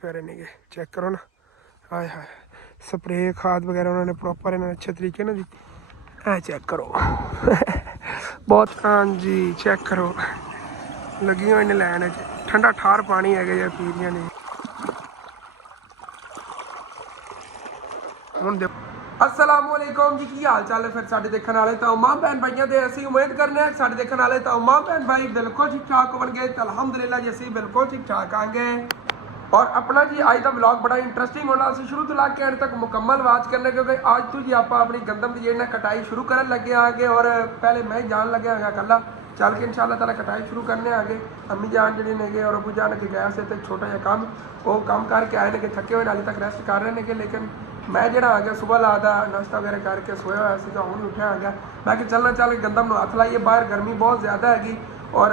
करे नहीं गए चेक करो ना। हाय हाय स्प्रे खाद वगैरह उन्होंने प्रॉपर इन्होंने अच्छे तरीके ना दी। चेक करो बहुत। हाँ जी चेक करो लगी हुई ने लैन ठंडा ठार पानी है यार पी रही ने। ਹੁਣ अस्सलाम वालेकुम जी की हाल चाल है फिर साडे देखने वाले तमाम भैन भाइयों के असं उम्मीद करने साडे देखने वाले तमाम भैन भाई बिल्कुल ठीक ठाक होंगे तो अलहमदुलिल्लाह जी असं बिल्कुल ठीक ठाक आएंगे। और अपना जी अज का व्लॉग बड़ा इंटरेस्टिंग होना असं शुरू तो लाके एंड तक मुकम्मल वाच करने क्योंकि आज तो जी आप अपनी गंदम की जी कटाई शुरू कर लगे आगे। और पहले मैं जान लगे हाँ कला चल के इंशाल्लाह ताला कटाई शुरू करने आगे। अम्मी जान जी ने और अबू जान के गए से छोटा जहा काम वो काम करके आए ने थके हुए अभी तक रेस्ट कर रहे हैं। लेकिन मैं जो आ गया सुबह लादा नाश्ता वगैरह करके सोया हुआ सीगा हूँ उठा आ गया। मैं कि चलना चल के गंदम हथ लाइए बाहर गर्मी बहुत ज़्यादा हैगी। और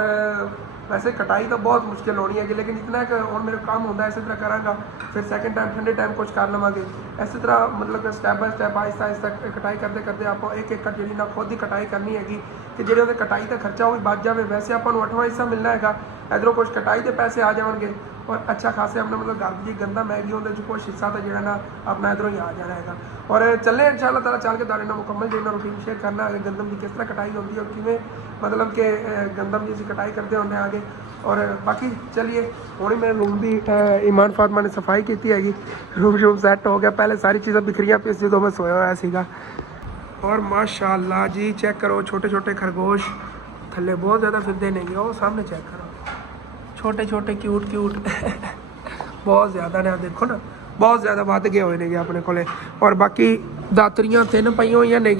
वैसे कटाई तो बहुत मुश्किल होनी है लेकिन इतना कि हम मेरा काम होता है इसी तरह कराँगा फिर सैकेंड टाइम ठंडे टाइम कुछ कर लवेंगे इसी तरह मतलब step bye step Aahista Aahista कटाई करते करते आप एक एक जी ना खुद ही कटाई करनी हैगी कि जो कटाई का खर्चा वो भी बच जाए। वैसे आपको 8वां हिस्सा मिलना है इधरों कुछ कटाई के पैसे आ जाएंगे और अच्छा खासे अपना मतलब घर की गंदा मैगी उन्हें कुछ हिस्सा तो जो ना अपना इधरों ही आ जाना है। और चले इंशाल्लाह ताला चल के तारे ना मुकम्मल जो रूटीन शेयर करना है गंदम की किस तरह कटाई होती है और किमें मतलब कि गंदम की कटाई करते होंगे आगे। और बाकी चलिए हूँ मेरे रूम की ईमान फातमा ने सफाई की हैगी रूम शूम सैट हो गया। पहले सारी चीज़ें बिखरियाँ पी जो मैं सोया हुआ सीगा। और माशाल्लाह जी चेक करो छोटे छोटे खरगोश थले बहुत ज़्यादा फिरते नहीं वो सामने चेक करो छोटे छोटे क्यूट क्यूट बहुत ज़्यादा ने देखो ना बहुत ज़्यादा वध गए हुए ने अपने को। और बाकी दातरियाँ 3 पाई हुई ने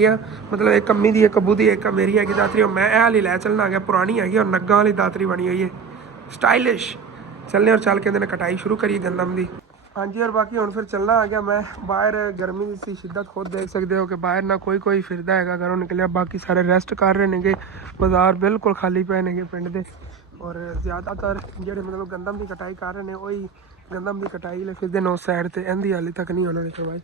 मतलब एक अम्मी की एक अबू की एक मेरी हैगी दातरी मैं ए वाली लै चलना आ गया पुरानी हैगी और नग्गा वाली दातरी बनी हुई है स्टाइलिश। चलने और चल के कटाई शुरू करिए गंदम की। हाँ जी और बाकी हूँ फिर चलना आ गया मैं बाहर गर्मी की शिद्दत खुद देख सकते हो कि बाहर ना कोई फिरदा है घरों निकलिया बाकी सारे रेस्ट कर रहे हैं। बाजार बिल्कुल खाली पे ने पिंड के और ज़्यादातर जो मतलब गंदम की कटाई कर रहे हैं वही गंदम की कटाई ले फिरते उस साइड से इनकी हाली तक नहीं उन्होंने करवाई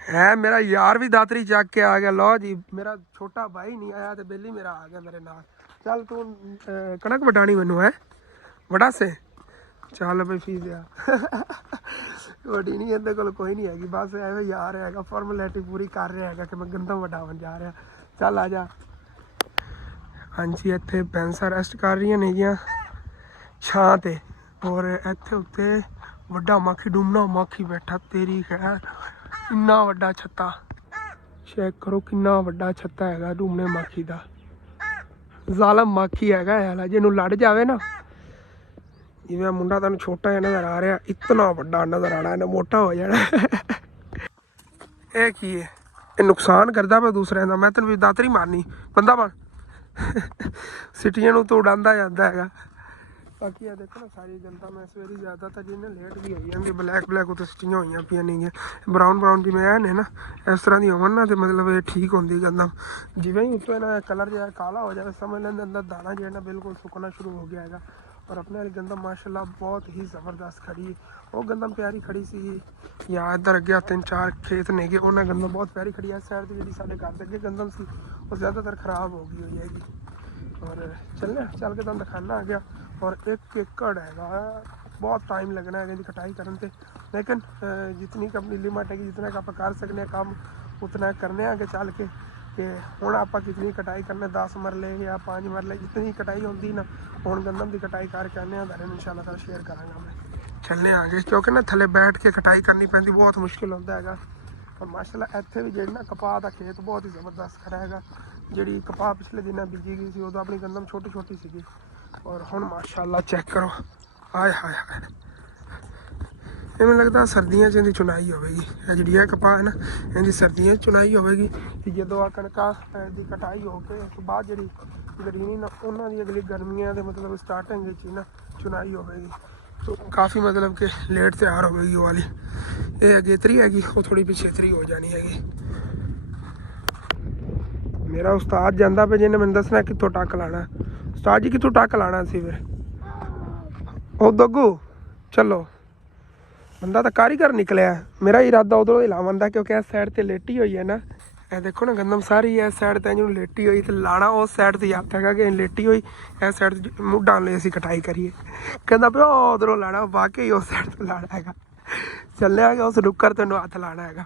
है। मेरा यार भी दातरी चक के आ गया लो जी मेरा छोटा भाई नहीं आया तो बेली मेरा आ गया मेरे नाल। चल तू कणक वटानी मैनू है बड़ा से चल भाई फीस आ वड्डी नहीं इहदे कोल कोई नहीं हैगी बस एवं यार है फॉर्मैलिटी पूरी कर रहा है कि मैं गंदम वटावन जा रहा। चल आ जा। हाँ जी इत्थे भैंसा रेस्ट कर रही ने छां ते और इत्थे उत्ते वड्डा माखी डूमना माखी बैठा तेरी खैर इन्ना वड्डा छत्ता चेक करो किन्ना वड्डा छत्ता है डूमने माखी का जालम माखी है जिन्हों लड़ जाए ना जिवें मुंडा तुहानूं छोटा जिहा नज़र आ रहा इतना वड्डा नज़र आना इन्हें मोटा हो जाना ये की है ये नुकसान करता पे दूसरे का। मैं तेन भी दातरी मारनी बंदा बन सिटियां तो उड़ाता जाता है। बाकी ये देखो ना सारी जनता मैं सवेरी ज़्यादातर जिन्हें लेट भी हुई है ब्लैक ब्लैक उत्ते सिटियां हुई पिया नहीं ब्राउन ब्राउन जिवें है ने ना इस तरह की होवन ना तो मतलब ये ठीक होंगी गंदम जिवें ही उत्तों इन्हें कलर जो काला हो जाए समझ लें अंदर दाना जो है ना बिल्कुल सुकना शुरू हो गया है। और अपने वाली गंदम माशाल्लाह बहुत ही ज़बरदस्त खड़ी वो गंदम प्यारी खड़ी सी या इधर अगे 3-4 खेत ने उन्हें गंदम बहुत प्यारी खड़ी है। इस साइड की जी साढ़े घर के अगे गंदम सी वो ज़्यादातर खराब हो गई हुई हैगी। और चलने चल के तुम दिखाना आ गया और 1 एकड़ है बहुत टाइम लगना है जी कटाई करने से लेकिन जितनी कि अपनी लिमिट है जितना कि आप कर सकते काम उतना करने आगे चल के कि हुण आप कितनी कटाई करने 10 मरले या 5 मरले जितनी कटाई होती ना हुण गंदम की कटाई करके आने इंशाल्लाह ताला शेयर करांगा मैं। चलने आगे क्योंकि ना थले बैठ के कटाई करनी पैंती बहुत मुश्किल होता है। और माशाल्लाह इत्थे भी जी ना कपाह का खेत बहुत ही ज़बरदस्त खड़ा है जी कपाह पिछले दिन बीजी गई थी उदों अपनी गंदम छोटी छोटी सी और हुण माशाल्लाह चेक करो हाय हाय हाय इवें लगता सर्दियों च इहदी चुनाई होगी जी कपाह है ना इहदी सर्दियों चुनाई होगी जो आ कणकां की कटाई होकर उस तो बाद जी ग्रीनी ना उन्होंने अगली गर्मियों के मतलब स्टार्टिंग ना चुनाई होगी तो काफ़ी मतलब कि लेट तैयार होगी वो वाली ये अगेतरी हैगी वो थोड़ी पिछेतरी हो जानी हैगी। मेरा उस्ताद जाता पे जिन्हें मैंने दसना कितों टक लाना उस्ताद जी कितों टक लाना सी फिर ओ दग्गू चलो बंदा तो कारीगर निकलिया। मेरा इरादा उधरों ही लावन का क्योंकि इस साइड से लेटी हुई है ना ਇਹ ਦੇਖੋ ਨਾ ਗੰਦਮ ਸਾਰੀ ਇਸ ਸਾਈਡ ਤੇ ਜਿਹਨੂੰ ਲੇਟੀ ਹੋਈ ਤੇ ਲਾਣਾ ਉਸ ਸਾਈਡ ਤੇ ਹੱਥ ਹੈਗਾ ਕਿ ਲੇਟੀ ਹੋਈ ਇਸ ਸਾਈਡ ਤੇ ਮੁੱਢਾਂ ਲਈ ਅਸੀਂ ਕਟਾਈ ਕਰੀਏ। ਕਹਿੰਦਾ ਪਿਆ ਉਧਰੋਂ ਲਾਣਾ, ਵਾਕਈ ਉਸ ਸਾਈਡ ਤੇ ਲਾਣਾ ਹੈਗਾ। ਚੱਲਿਆ ਗਿਆ ਉਸ ਨੁੱਕਰ ਤੈਨੂੰ ਹੱਥ ਲਾਣਾ ਹੈਗਾ।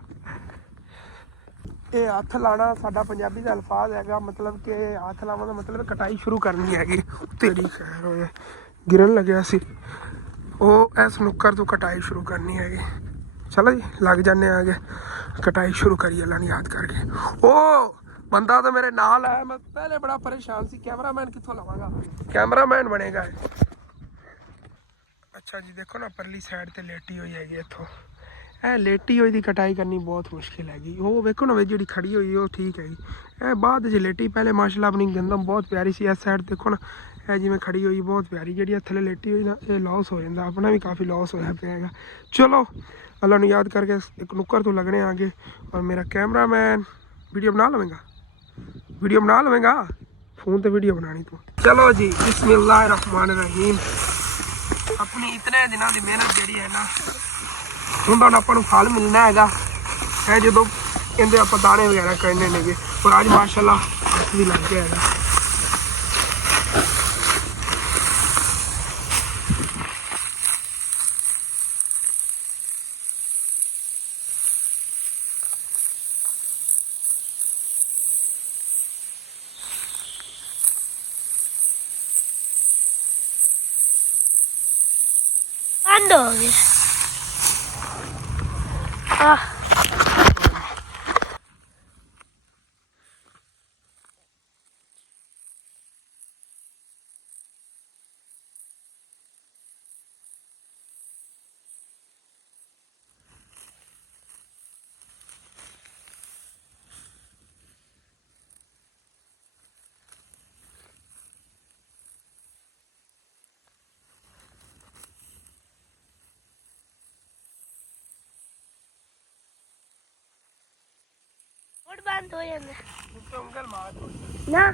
ਇਹ ਹੱਥ ਲਾਣਾ ਸਾਡਾ ਪੰਜਾਬੀ ਦਾ ਅਲਫਾਜ਼ ਹੈਗਾ, ਮਤਲਬ ਕਿ ਹੱਥ ਲਾਉਣ ਦਾ ਮਤਲਬ ਕਟਾਈ ਸ਼ੁਰੂ ਕਰਨੀ ਹੈਗੀ। ਤੇਰੀ ਖੈਰ ਹੋਏ ਗਿਰਨ ਲੱਗਿਆ ਸੀ, ਉਹ ਇਸ ਨੁੱਕਰ ਤੋਂ ਕਟਾਈ ਸ਼ੁਰੂ ਕਰਨੀ ਹੈਗੀ। ਚਲੋ ਜੀ ਲੱਗ ਜਾਂਦੇ ਆ, ਕਟਾਈ ਸ਼ੁਰੂ ਕਰੀਏ ਅੱਲਾ ਨੂੰ ਯਾਦ ਕਰਕੇ। ਉਹ ਬੰਦਾ ਤਾਂ ਮੇਰੇ ਨਾਲ ਹੈ, ਮੈਂ ਪਹਿਲੇ ਬੜਾ ਪਰੇਸ਼ਾਨ ਸੀ, ਕੈਮਰਾਮੈਨ ਕਿੱਥੋਂ ਲਵਾਂਗਾ, ਕੈਮਰਾਮੈਨ ਬਣੇਗਾ। ਅੱਛਾ ਜੀ ਦੇਖੋ ਨਾ ਪਰਲੀ ਸਾਈਡ ਤੇ ਲੇਟੀ ਹੋਈ ਹੈਗੀ। ਇੱਥੋਂ ਇਹ ਲੇਟੀ ਹੋਈ ਦੀ ਕਟਾਈ ਕਰਨੀ ਬਹੁਤ ਮੁਸ਼ਕਿਲ ਹੈਗੀ। ਉਹ ਵੇਖੋ ਨਾ ਜਿਹੜੀ ਖੜੀ ਹੋਈ ਉਹ ਠੀਕ ਹੈਗੀ, ਇਹ ਬਾਅਦ 'ਚ ਲੇਟੀ। ਪਹਿਲੇ ਮਾਸ਼ਾਅੱਲਾ ਆਪਣੀ ਗੰਦਮ ਬਹੁਤ ਪਿਆਰੀ ਸੀ। ਇਸ ਸਾਈਡ ਦੇਖੋ ਨਾ ਇਹ ਜਿਵੇਂ ਖੜੀ ਹੋਈ ਬਹੁਤ ਪਿਆਰੀ, ਜਿਹੜੀ ਥੱਲੇ ਲੇਟੀ ਹੋਈ ਨਾ ਇਹ ਲੋਸ ਹੋ ਜਾਂਦਾ, ਆਪਣਾ ਵੀ ਕਾਫੀ ਲੋਸ ਹੋਇਆ ਪਿਆ ਹੈਗਾ। ਚਲੋ ਅੱਲਾ ਨੂੰ ਯਾਦ ਕਰਕੇ ਇੱਕ ਨੁੱਕਰ ਤੋਂ ਲੱਗਣੇ ਆਗੇ। ਔਰ ਮੇਰਾ ਕੈਮਰਾਮੈਨ ਵੀਡੀਓ ਬਣਾ ਲਵੇਂਗਾ, ਵੀਡੀਓ ਬਣਾ ਲਵੇਂਗਾ, ਫੋਨ ਤੇ ਵੀਡੀਓ ਬਣਾਣੀ ਤੂੰ। ਚਲੋ ਜੀ ਬਿਸਮਿल्लाह रहमान रहीम। ਆਪਣੀ ਇਤਨੇ ਦਿਨਾਂ ਦੀ ਮਿਹਨਤ ਜਿਹੜੀ ਹੈ ਨਾ ਹੁਣ ਆਪਾਂ ਨੂੰ ਫਲ ਮਿਲਣਾ ਹੈਗਾ। ਇਹ ਜਦੋਂ ਕਹਿੰਦੇ ਆਪਾਂ ਦਾਣੇ ਵਗੈਰਾ ਕਰਨੇ ਨੇਗੇ, ਔਰ ਅੱਜ ਮਾਸ਼ਾਅੱਲਾ ਹੱਥ ਵੀ ਲੱਗ ਗਿਆ ਹੈਗਾ। बंद हो गया। बंद हो जाता ना।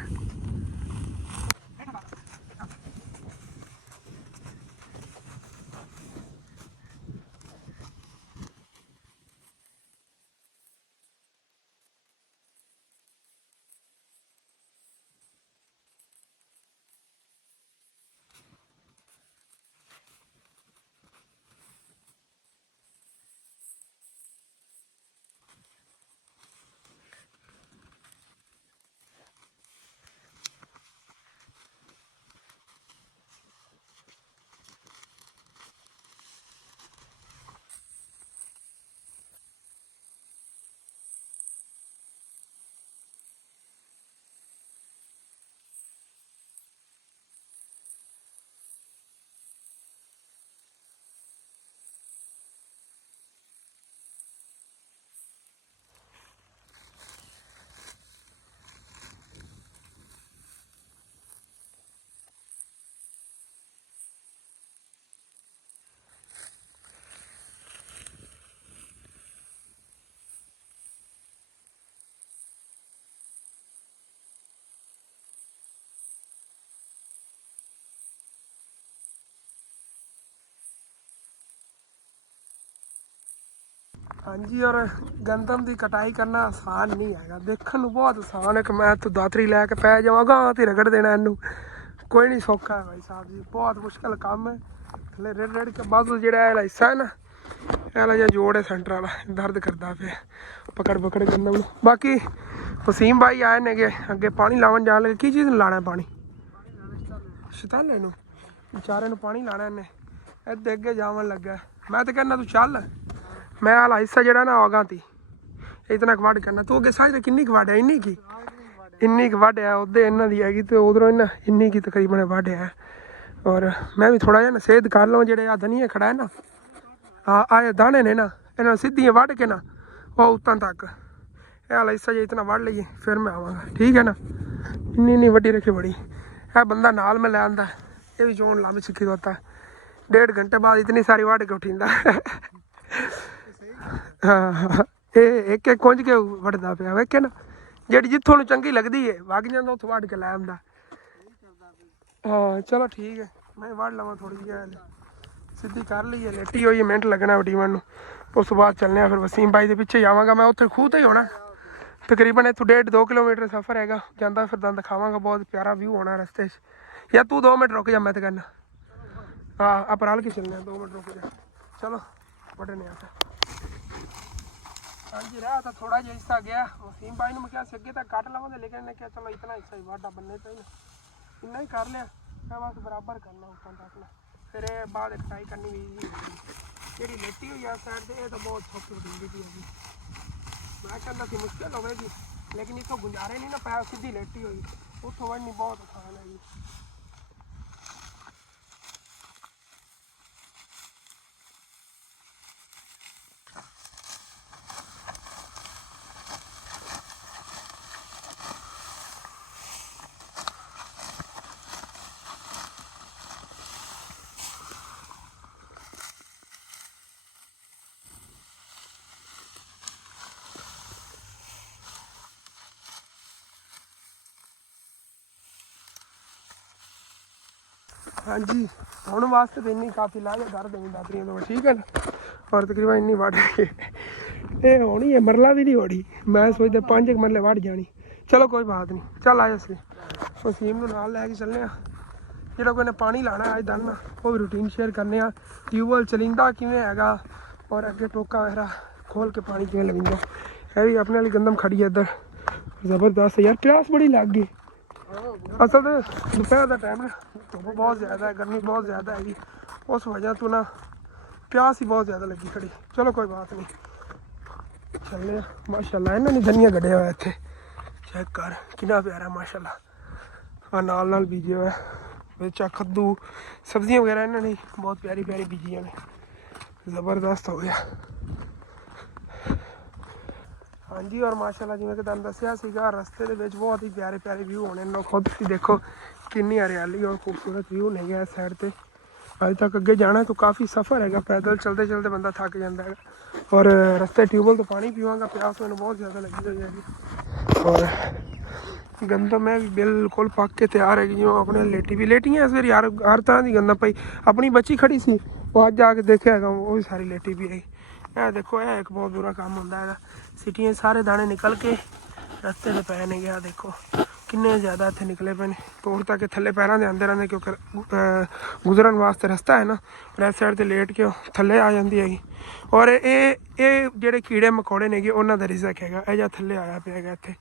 ਹਾਂਜੀ ਔਰ ਗੰਦਮ ਦੀ ਕਟਾਈ ਕਰਨਾ ਆਸਾਨ ਨਹੀਂ ਹੈਗਾ, ਦੇਖਣ ਨੂੰ ਬਹੁਤ ਆਸਾਨ ਹੈ ਕਿ ਮੈਂ ਇੱਥੋਂ ਦਾਤਰੀ ਲੈ ਕੇ ਪੈ ਜਾਵਾਂਗਾ ਤੇ ਰਗੜ ਦੇਣਾ ਇਹਨੂੰ। ਕੋਈ ਨਹੀਂ ਸੌਖਾ ਹੈ ਭਾਈ ਸਾਹਿਬ ਜੀ, ਬਹੁਤ ਮੁਸ਼ਕਿਲ ਕੰਮ ਹੈ। ਥੱਲੇ ਰੇੜ ਰੇੜ ਕੇ ਬਾਜ਼ੂ ਜਿਹੜਾ ਇਹ ਹਿੱਸਾ ਹੈ ਨਾ, ਇਹ ਵਾਲਾ ਜਿਹਾ ਜੋੜ ਹੈ ਸੈਂਟਰ ਵਾਲਾ, ਦਰਦ ਕਰਦਾ ਪਿਆ ਪਕੜ ਪਕੜ ਗੰਦਮ ਨੂੰ। ਬਾਕੀ ਵਸੀਮ ਭਾਈ ਆਏ ਨੇਗੇ ਅੱਗੇ ਪਾਣੀ ਲਾਉਣ ਜਾਣ ਲੱਗੇ। ਕੀ ਚੀਜ਼ ਨੂੰ ਲਾਣਾ ਪਾਣੀ? ਸ਼ਤਾਲੇ ਨੂੰ, ਵਿਚਾਰੇ ਨੂੰ ਪਾਣੀ ਲਾਣਾ ਇਹਨੇ। ਇੱਥੇ ਅੱਗੇ ਜਾਵਣ ਲੱਗਾ, ਮੈਂ ਤਾਂ ਕਹਿੰਦਾ ਤੂੰ ਚੱਲ। मैं वाला हिस्सा जरा ना होगा थी इतना कवाड़ करना तू अगे साइड किन्नी कवाड़ है? इन्नी की वाड़ है उधर इन्हों की हैगी तो उधरों इन्नी की तकरीबन वाड़ है। और मैं भी थोड़ा जहा ना सेहत कर लवां, जेडे आ धनिया खड़ा है ना, हाँ आए दाने ने ना, इन्होंने सीधियाँ वाड़ के ना वो उत्तों तक यह वाला हिस्सा जो इतना वाड़ लीए फिर मैं आवागा, ठीक है ना। इन्नी इन्नी वड्डी रखी बड़ी है, बंदा नाल में लै आंदा, ये भी जोन लंब सिक्खी होता। 1.5 घंटे बाद इतनी सारी वाड़ के उठींदा हाँ एक एक कुंज के वड़दा पिया वेखे ना, जेड़ी जिथों नूं चंगी लगदी है वग जांदा उत्थों वड़ के लै आंदा। हाँ चलो ठीक है, मैं वड़ लवां थोड़ी जी सीधी कर ली है, लेटी हुई है, मिनट लगना टीवन नूं। उस तो बाद चलने फिर वसीम भाई के पिछे जावांगा मैं, उत्थे खूह ते ही होना ਤਕਰੀਬਨ ਇੱਥੋਂ 1.5-2 ਕਿਲੋਮੀਟਰ ਸਫ਼ਰ ਹੈਗਾ। ਜਾਂਦਾ ਫਿਰਦਾ ਦਿਖਾਵਾਂਗਾ, ਬਹੁਤ ਪਿਆਰਾ ਵਿਊ ਹੋਣਾ ਰਸਤੇ 'ਚ। ਯਾਰ ਤੂੰ 2 ਮਿੰਟ ਰੁਕ ਜਾ, ਮੈਂ ਤਾਂ ਕਹਿੰਦਾ ਹਾਂ ਆਪਾਂ ਰਲ ਕੇ ਚੱਲਦੇ ਹਾਂ। 2 ਮਿੰਟ ਰੁਕ ਜਾ, ਚਲੋ ਵੱਢਣੇ ਆ। ਹਾਂਜੀ रहा था थोड़ा जिहा हिस्सा गया। वसीम भाई ने मैं क्या अगे तक कट लवांगे, लेकिन इन्हें क्या चलो इतना हिस्सा ही वाढा बनने चाहिए, इन्ना ही कर लिया। मैं बस बराबर करना उतना तक ना, फिर ये बाद कटाई करनी भी ईजी। जी लेटी हुई है साइड से, ये तो बहुत सौखी बटी थी अभी। मैं कहता थी मुश्किल होगी, लेकिन इतों गुजारे नहीं ना पाया, सीधी लेटी हुई उतों वढ़नी बहुत आसान है जी। हाँ जी ਹੁਣ ਵਾਸਤੇ ਤਾਂ ਇੰਨੀ ਕਾਫੀ ਲਾ ਜਾ ਕਰ ਦੇਣੀ ਦਾਤਰੀਆਂ ਤੋਂ, ਠੀਕ ਹੈ ਨਾ। ਔਰ ਤਕਰੀਬਨ ਇੰਨੀ ਵੱਢ ਇਹ ਹੋਣੀ ਹੈ, ਮਰਲਾ ਵੀ ਨਹੀਂ ਹੋਣੀ। ਮੈਂ ਸੋਚਦਾ 5 ਮਰਲੇ ਵੱਢ ਜਾਣੀ। ਚਲੋ ਕੋਈ ਬਾਤ ਨਹੀਂ, ਚੱਲ ਆਏ ਅਸੀਂ ਵਸੀਮ ਨੂੰ ਨਾਲ ਲੈ ਕੇ ਚੱਲਦੇ ਹਾਂ। ਜਿਹੜਾ ਕੋਈ ਨੇ ਪਾਣੀ ਲਾਣਾ ਅੱਜ ਦਨ ਉਹ ਵੀ ਰੂਟੀਨ ਸ਼ੇਅਰ ਕਰਨੇ ਆ। ਟਿਊਬਵੈਲ ਚਲਿੰਦਾ ਕਿਵੇਂ ਹੈਗਾ ਔਰ ਅੱਗੇ ਟੋਕਾ ਵਗੈਰਾ ਖੋਲ ਕੇ ਪਾਣੀ ਕਿਵੇਂ ਲਗਿੰਦਾ। ਇਹ ਵੀ ਆਪਣੇ ਵਾਲੀ ਗੰਦਮ ਖੜੀ ਹੈ ਇੱਧਰ, ਜ਼ਬਰਦਸਤ ਯਾਰ। ਪਿਆਸ ਬੜੀ ਲੱਗ ਗਈ असल दोपहर का टाइम ना, धुप्प बहुत ज़्यादा है, गर्मी बहुत ज़्यादा हैगी, उस वजह तो ना प्यास ही बहुत ज़्यादा लगी खड़ी। चलो कोई बात नहीं, चलने माशाल्लाह इन्होंने धनिया कढ़िया हुआ इतने, चेक कर कितना प्यारा माशाल्लाह। और नाल नाल बीजे हुआ बिच कद्दू सब्जियां वगैरह इन्होंने बहुत प्यारी प्यारी बीजियां ने, ज़बरदस्त हो गया। हाँ जी और माशाल्लाह जिवें कि तुहानूं दस्सिया सीगा रस्ते दे विच बहुत ही प्यारे प्यारे व्यू होने ने। खुद तुसीं देखो कितनी हरियाली और खूबसूरत व्यू नहीं है इस साइड ते। अज तक अगे जाना तो काफ़ी सफ़र है, पैदल चलते चलते बंदा थक जाता है। और रस्ते ट्यूबवेल तो पानी पीवांगा, प्यास मैंने बहुत ज़्यादा लगी हुई है। और गंदम है भी बिल्कुल पक के तैयार है, जो अपने लेटी भी लेटी है इस बार यार। हर तरह की गंदम पई, अपनी बच्ची खड़ी सी वो अज जाके देखा है वो भी सारी लेटी भी है। यह देखो यह एक बहुत बुरा काम होता है, सिटियां सारे दाने निकल के रस्ते से पै ने गया। देखो किन्ने ज़्यादा इतने निकले पे ने, तोड़ तक थले पैरों के आते रहते क्योंकि गुजरन वास्ते रस्ता है ना। और इस साइड से लेट के थले आ जाती हैगी। और ये जेडे कीड़े मकोड़े ने उन्हों का रिजक है, यह थले आया पे है इतने,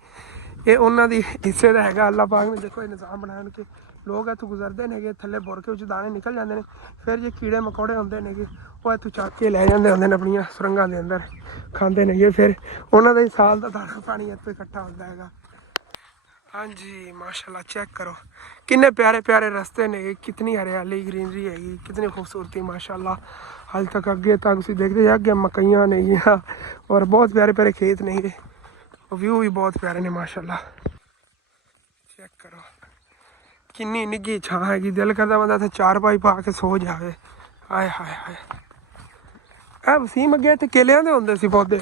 ये उन्होंने हिस्से का है। अल्लाह पाक ने देखो निज़ाम बनाया कि लोग इतों गुजरते हैं, थले बुर के उस दाने निकल जाते हैं। फिर जो कीड़े मकोड़े होंगे ने वो इतों चक के लै जाते होंगे अपन सुरंगों के अंदर खाते हैं, फिर उन्होंने साल का दाना पानी इतों इकट्ठा होता है। हाँ जी माशाल्लाह चेक करो कितने प्यारे प्यारे रस्ते ने, कितनी हरियाली ग्रीनरी हैगी, कितनी खूबसूरती माशाल्लाह। हाल तक अगे तक तुम देखते जाओगे मकइयाँ नहीं है और बहुत प्यारे प्यारे खेत नहीं है, व्यू भी बहुत प्यारे ने माशाल्लाह। चेक करो किन्नी निग्गी छां हैगी, दिल करता बंदा इत्थे चारपाई पा के सो जाए। हाय हाय हाय ए वसीम अगे इत्थे केलियां दे हुंदे सी पौधे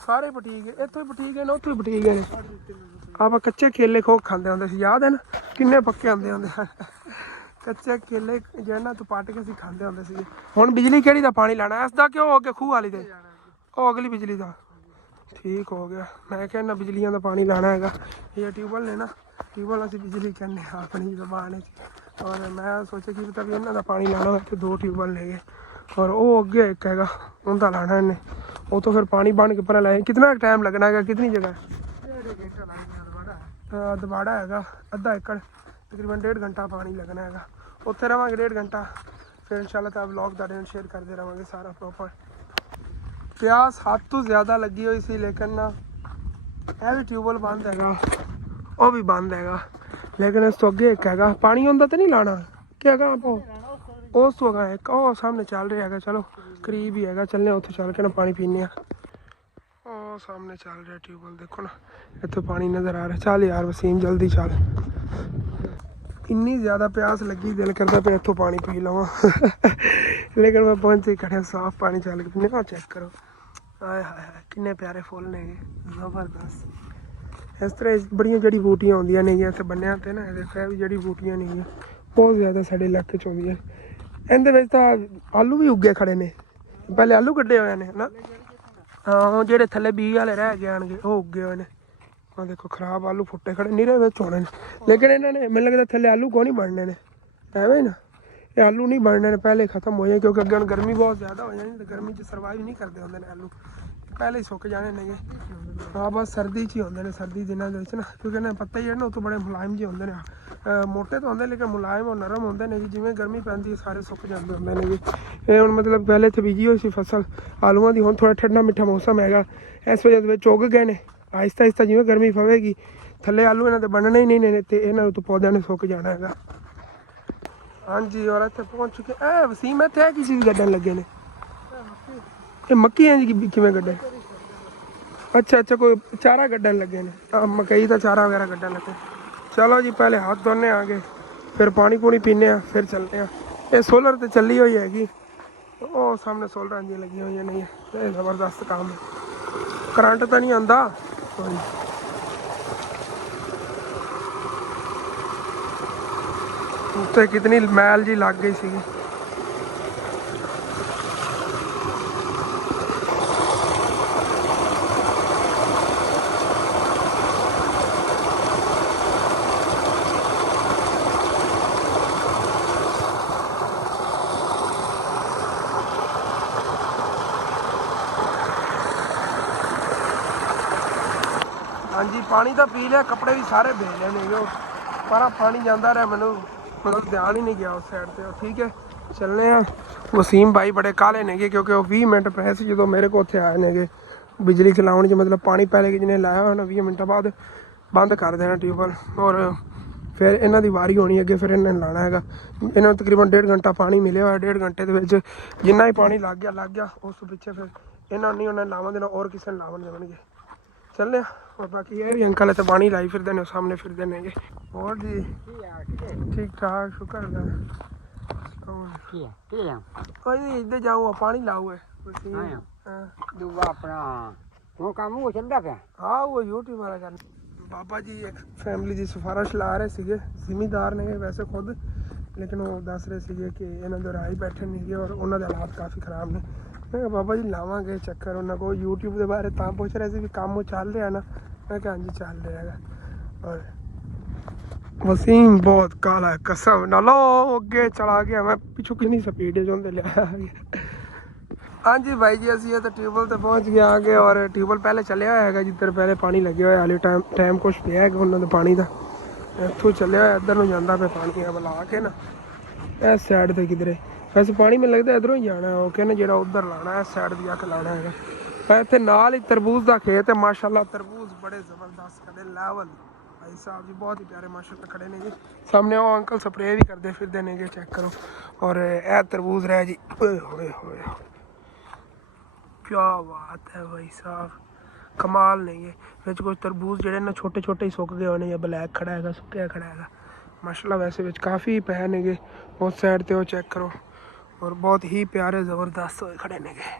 सारे पटीक गए, इत्थों ही पटीक गए ने उत्थों ही पटीक गए ने। आप कच्चे केले खूब खांदे होंदे सी, याद है ना किन्ने पक्के आंदे होंदे कच्चे केले जेना तो पट के खांदे होंदे सी। हुण बिजली केड़ी दा पानी लाना इसदा क्यों हो गया खूह वाली दे, ओ अगली बिजली दा ठीक हो गया। मैं कहना बिजलियां दा पानी लाना हैगा, ये ट्यूबवेल ने ना, ट्यूबवेल असीं बिजली कहने अपनी जबान। और मैं सोचा कि पता भी इन्हां दा पानी लाना तो 2 ट्यूबवेल ले गए और वो अगे एक हैगा उनका लाना इन्हें, वो तो फिर पानी बन के पर लाए। कितना टाइम लगना है, कितनी जगह दबाड़ा हैगा अद्धा एकड़, तकरीबन 1.5 घंटा पानी लगना हैगा। उत्थे रहांगे 1.5 घंटा, फिर इंशाल्लाह ताला व्लॉग तुहाडे नाल शेयर करते रहांगे सारा प्रॉपर। प्यास हद तो ज़्यादा लगी हुई सी, लेकिन ना यह भी ट्यूबवेल बंद हैगा, वो भी बंद हैगा। लेकिन इस तो अगे एक हैगा पानी होंदा तो नहीं लाना क्या हैगा आप उस तो अगर एक और सामने चल रहा है, चलो करीब ही है, चलने उत्थे चल के ना पानी पीने। ओ सामने चल रहा है ट्यूबवेल, देखो ना इतने पानी नज़र आ रहा है। चल यार वसीम जल्दी चल, इन्नी ज़्यादा प्यास लगी दिल करता पे इतों पानी पी लवा लेकिन मैं पहुँच ही खड़े साफ पानी चल के पीने। चेक करो हाय हाय हाय किन्ने प्यारे फुल ने, जबरदस्त। इस तरह बड़िया जड़ी बूटियां आउंदियां ने इत्थे बन्नियां ते ना, देखो भी जड़ी बूटियां नहीं बहुत ज़्यादा साडे इलाके च आउंदियां। इहदे विच तां आलू भी उगे खड़े ने, पहले आलू कड्डे हुए ने ना, हाँ जेडे थल्ले बीज वाले रह गए आणगे वो उगे हुए ने। ਆ ਦੇਖੋ ਖਰਾਬ ਆਲੂ ਫੁੱਟੇ ਖੜੇ ਨੀਰੇ ਵਿੱਚ ਹੋਣੇ ਨੇ, ਲੇਕਿਨ ਇਹਨਾਂ ਨੇ ਮੈਨੂੰ ਲੱਗਦਾ ਥੱਲੇ ਆਲੂ ਕੋ ਨਹੀਂ ਬਣਨੇ ਨੇ, ਐਵੇਂ ਨਾ ਇਹ ਆਲੂ ਨਹੀਂ ਬਣਨੇ ਨੇ, ਪਹਿਲੇ ਖਤਮ ਹੋ ਜਾਏ ਕਿਉਂਕਿ ਅੱਗੇ ਹੁਣ ਗਰਮੀ ਬਹੁਤ ਜ਼ਿਆਦਾ ਹੋ ਜਾਣੀ ਤੇ ਗਰਮੀ 'ਚ ਸਰਵਾਈਵ ਨਹੀਂ ਕਰਦੇ ਹੁੰਦੇ ਨੇ ਆਲੂ, ਪਹਿਲੇ ਹੀ ਸੁੱਕ ਜਾਣੇ ਨੇਗੇ। ਹਾਂ ਬਸ ਸਰਦੀ 'ਚ ਹੀ ਹੁੰਦੇ ਨੇ, ਸਰਦੀ ਦਿਨਾਂ ਦੇ ਵਿੱਚ ਨਾ, ਕਿਉਂਕਿ ਇਹਨਾਂ ਪਤਾ ਹੀ ਹੈ ਨਾ ਉੱਥੋਂ ਬੜੇ ਮੁਲਾਇਮ ਜਿਹੇ ਹੁੰਦੇ ਨੇ, ਮੋਟੇ ਤਾਂ ਹੁੰਦੇ ਲੇਕਿਨ ਮੁਲਾਇਮ ਔਰ ਨਰਮ ਹੁੰਦੇ ਨੇ ਜੀ, ਜਿਵੇਂ ਗਰਮੀ ਪੈਂਦੀ ਹੈ ਸਾਰੇ ਸੁੱਕ ਜਾਂਦੇ ਹੁੰਦੇ ਨੇ ਜੀ। ਇਹ ਹੁਣ ਮਤਲਬ ਪਹਿਲੇ ਇੱਥੇ ਬੀਜੀ ਹੋਈ ਸੀ ਫਸਲ ਆਲੂਆਂ ਦੀ, ਹੁਣ ਥੋੜ੍ਹਾ ਠੰਡਾ ਮਿੱਠਾ ਮੌਸਮ ਹੈਗਾ, ਇਸ ਵਜ੍ਹਾ ਦੇ ਵਿੱਚ ਉੱਗ ਗਏ ਨੇ, ਆਹਿਸਤਾ ਆਹਿਸਤਾ ਜਿਵੇਂ ਗਰਮੀ ਪਵੇਗੀ ਥੱਲੇ ਆਲੂ ਇਹਨਾਂ ਦੇ ਬਣਨੇ ਹੀ ਨਹੀਂ ਨੇ ਤੇ ਇਹਨਾਂ ਨੂੰ ਤਾਂ ਪੌਦਿਆਂ ਨੇ ਸੁੱਕ ਜਾਣਾ ਹੈਗਾ। ਹਾਂਜੀ ਔਰ ਇੱਥੇ ਪਹੁੰਚ ਚੁੱਕੇ ਇਹ ਵਸੀਮ ਇੱਥੇ ਹੈ ਕਿਸੇ ਵੀ ਗੱਡਣ ਲੱਗੇ ਨੇ, ਇਹ ਮੱਕੀ ਹੈ ਜੀ ਕਿਵੇਂ ਗੱਡੇ? ਅੱਛਾ ਕੋਈ ਚਾਰਾ ਕੱਢਣ ਲੱਗੇ ਨੇ, ਮਕਈ ਦਾ ਚਾਰਾ ਵਗੈਰਾ ਕੱਢਣ ਲੱਗੇ। ਚਲੋ ਜੀ ਪਹਿਲੇ ਹੱਥ ਧੋਨੇ ਆ ਗਏ, ਫਿਰ ਪਾਣੀ ਪੂਣੀ ਪੀਨੇ ਆ, ਫਿਰ ਚੱਲਦੇ ਆ। ਇਹ ਸੋਲਰ ਤੇ ਚੱਲੀ ਹੋਈ ਹੈਗੀ, ਉਹ ਸਾਹਮਣੇ ਸੋਲਰਾਂ ਦੀਆਂ ਲੱਗੀਆਂ ਹੋਈਆਂ ਨੇ, ਇਹ ਜ਼ਬਰਦਸਤ ਕੰਮ ਹੈ, ਕਰੰਟ ਤਾਂ ਨਹੀਂ ਆਉਂਦਾ। ਉੱਤੇ ਕਿਤਨੀ ਮੈਲ ਜੀ ਲੱਗ ਗਈ ਸੀਗੀ। ਹਾਂਜੀ ਪਾਣੀ ਤਾਂ ਪੀ ਲਿਆ, ਕੱਪੜੇ ਵੀ ਸਾਰੇ ਦੇ ਲਏ ਨੇ, ਪਰ ਪਾਣੀ ਜਾਂਦਾ ਰਿਹਾ, ਮੈਨੂੰ ਮਤਲਬ ਧਿਆਨ ਹੀ ਨਹੀਂ ਗਿਆ ਉਸ ਸਾਈਡ ਤੇ। ਠੀਕ ਹੈ ਚੱਲਨੇ ਆ। ਵਸੀਮ ਭਾਈ ਬੜੇ ਕਾਲੇ ਨੇਗੇ ਕਿਉਂਕਿ ਉਹ 20 ਮਿੰਟ ਪਏ ਸੀ ਜਦੋਂ ਮੇਰੇ ਕੋਲ ਉੱਥੇ ਆਏ ਨੇਗੇ ਬਿਜਲੀ ਖਿਲਾਉਣ 'ਚ, ਮਤਲਬ ਪਾਣੀ ਪਹਿਲੇ ਜਿਹਨੇ ਲਾਇਆ ਹੋਣਾ 20 ਮਿੰਟਾਂ ਬਾਅਦ ਬੰਦ ਕਰ ਦੇਣਾ ਟਿਊਬਵੈੱਲ, ਔਰ ਫਿਰ ਇਹਨਾਂ ਦੀ ਵਾਰੀ ਹੋਣੀ ਅੱਗੇ, ਫਿਰ ਇਹਨਾਂ ਨੇ ਲਾਉਣਾ ਹੈਗਾ। ਇਹਨਾਂ ਨੂੰ ਤਕਰੀਬਨ 1.5 ਘੰਟਾ ਪਾਣੀ ਮਿਲਿਆ ਹੋਇਆ, 1.5 ਘੰਟੇ ਦੇ ਵਿੱਚ ਜਿੰਨਾ ਹੀ ਪਾਣੀ ਲੱਗ ਗਿਆ ਉਸ ਤੋਂ ਪਿੱਛੇ ਫਿਰ ਇਹਨਾਂ ਨਹੀਂ ਉਹਨਾਂ ਲਾਵਣ ਦੇਣਾ, ਔਰ ਕਿਸੇ ਨੂੰ ਲਾਵਣ ਦੇਣਗੇ। ਚੱਲਦੇ ਆ। और बाकी ये भी अंकल है तो पानी लाई फिर देने सामने फिर देने के। और जी ठीक ठाक शुक्र है। कोई नहीं इधर जाऊँ पानी लाऊ है अपना वो काम वो चलता क्या? हाँ वो यूट्यूब वाला कर। बाबा जी एक फैमिली की सिफारिश ला रहे थे, जिमीदार ने वैसे खुद, लेकिन वो दस रहे थे कि इन्होंने तो राही बैठे नहीं और उन्होंने हालात काफ़ी ख़राब ने। मैं बाबा जी लावांगे चक्कर, उन्होंने को यूट्यूब के बारे तां पूछ रहे थे भी काम चल रहा ना, मैं कहा हाँ जी चल रहा है। और वसीम बहुत काला है कसम ना लो, अगे चला गया, मैं पिछू कितनी स्पीड जो लिया। हाँ जी भाई जी असं तो ट्यूबवैल तो पहुँच गया आगे, और ट्यूबवैल पहले चलिया है जिधर पहले पानी लगे हुए हाले टाइम कुछ पिया है उन्होंने पानी का, इतों चलिया इधर ਨੂੰ ਜਾਂਦਾ पे पानी बला के ना इस साइड से किधरे, वैसे पानी ਮੈਨੂੰ लगता इधरों ही जाना है, वो कहने ਜਿਹੜਾ उधर लाना है इस साइड ਦੀ ਅੱਖ ਲਾਣਾ ਹੈਗਾ। ਇੱਥੇ ਨਾਲ ਹੀ ਤਰਬੂਜ਼ ਦਾ ਖੇਤ ਹੈ, ਮਾਸ਼ਾਅੱਲਾ ਤਰਬੂਜ਼ ਬੜੇ ਜ਼ਬਰਦਸਤ ਖੜੇ ਲੈਵਲ ਭਾਈ ਸਾਹਿਬ ਜੀ, ਬਹੁਤ ਹੀ ਪਿਆਰੇ ਮਾਸ਼ਾਅੱਲਾ ਖੜੇ ਨੇ ਜੀ। ਸਾਹਮਣੇ ਉਹ ਅੰਕਲ ਸਪਰੇਅ ਵੀ ਕਰਦੇ ਫਿਰਦੇ ਨੇਗੇ, ਚੈੱਕ ਕਰੋ। ਔਰ ਇਹ ਤਰਬੂਜ਼ ਰਹਿ ਜੀ, ਓਏ ਹੋਏ ਹੋਏ क्या बात है भाई साहब, कमाल नहीं है। ਵਿੱਚ ਕੁਝ ਤਰਬੂਜ਼ ਜਿਹੜੇ ਨਾ ਛੋਟੇ ਛੋਟੇ ਹੀ ਸੁੱਕ ਗਏ ਹੋਣੇ, ਜਾਂ ਬਲੈਕ ਖੜਾ ਹੈਗਾ, ਸੁੱਕਿਆ ਖੜਾ ਹੈਗਾ ਮਾਸ਼ਾਅੱਲਾ। ਵੈਸੇ ਵਿੱਚ ਕਾਫੀ ਪਏ ਨੇਗੇ ਉਸ ਸਾਈਡ ਤੇ, ਉਹ ਚੈੱਕ ਕਰੋ। ਔਰ ਬਹੁਤ ਹੀ ਪਿਆਰੇ ਜ਼ਬਰਦਸਤ ਹੋਏ ਖੜੇ ਨੇਗੇ,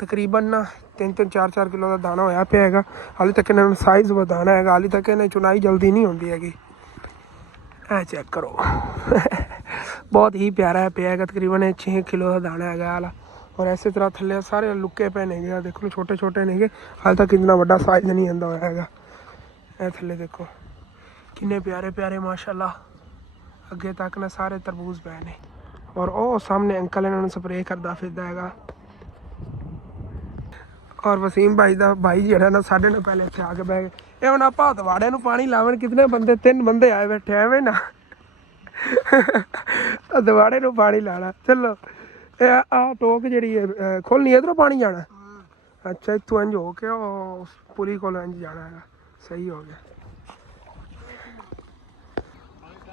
ਤਕਰੀਬਨ ਨਾ 3-4 ਕਿਲੋ ਦਾ ਦਾਣਾ ਹੋਇਆ ਪਿਆ ਹੈਗਾ। ਹਾਲੇ ਤੱਕ ਇਹਨਾਂ ਨੂੰ ਸਾਈਜ਼ ਵਧਾਉਣਾ ਹੈਗਾ, ਹਾਲੇ ਤੱਕ ਇਹਨਾਂ ਚੁਣਾਈ ਜਲਦੀ ਨਹੀਂ ਹੁੰਦੀ ਹੈਗੀ। ਇਹ ਚੈੱਕ ਕਰੋ ਬਹੁਤ ਹੀ ਪਿਆਰਾ ਪਿਆ ਹੈਗਾ, ਤਕਰੀਬਨ 6 ਕਿਲੋ ਦਾ ਦਾਣਾ ਹੈਗਾ ਹਾਲਾ। और इस तरह थले सारे लुके पे ने, देखो छोटे छोटे ने, हाल तक इतना बड़ा साइज नहीं आंदा होया हैगा। ए थले देखो किन्ने प्यारे प्यारे माशाल्लाह, अगे तक ना सारे तरबूज पे ने। और ओ सामने अंकल इन्होंने स्प्रे करता फिरदा हैगा। और वसीम भाई दा भाई जेड़ा ना साढ़े ने पहले इत्थे आके बैठ गए। ये हुण आपां हथवाड़े नूं पानी लावन, कितने बंदे 3 बंदे आए बैठे एवें ना हथवाड़े नूं पानी लाना। चलो आ टोक जी खोलनी इधरों पानी जाना, अच्छा इतों इंज हो के पुली को इंज जाना है, सही हो गया।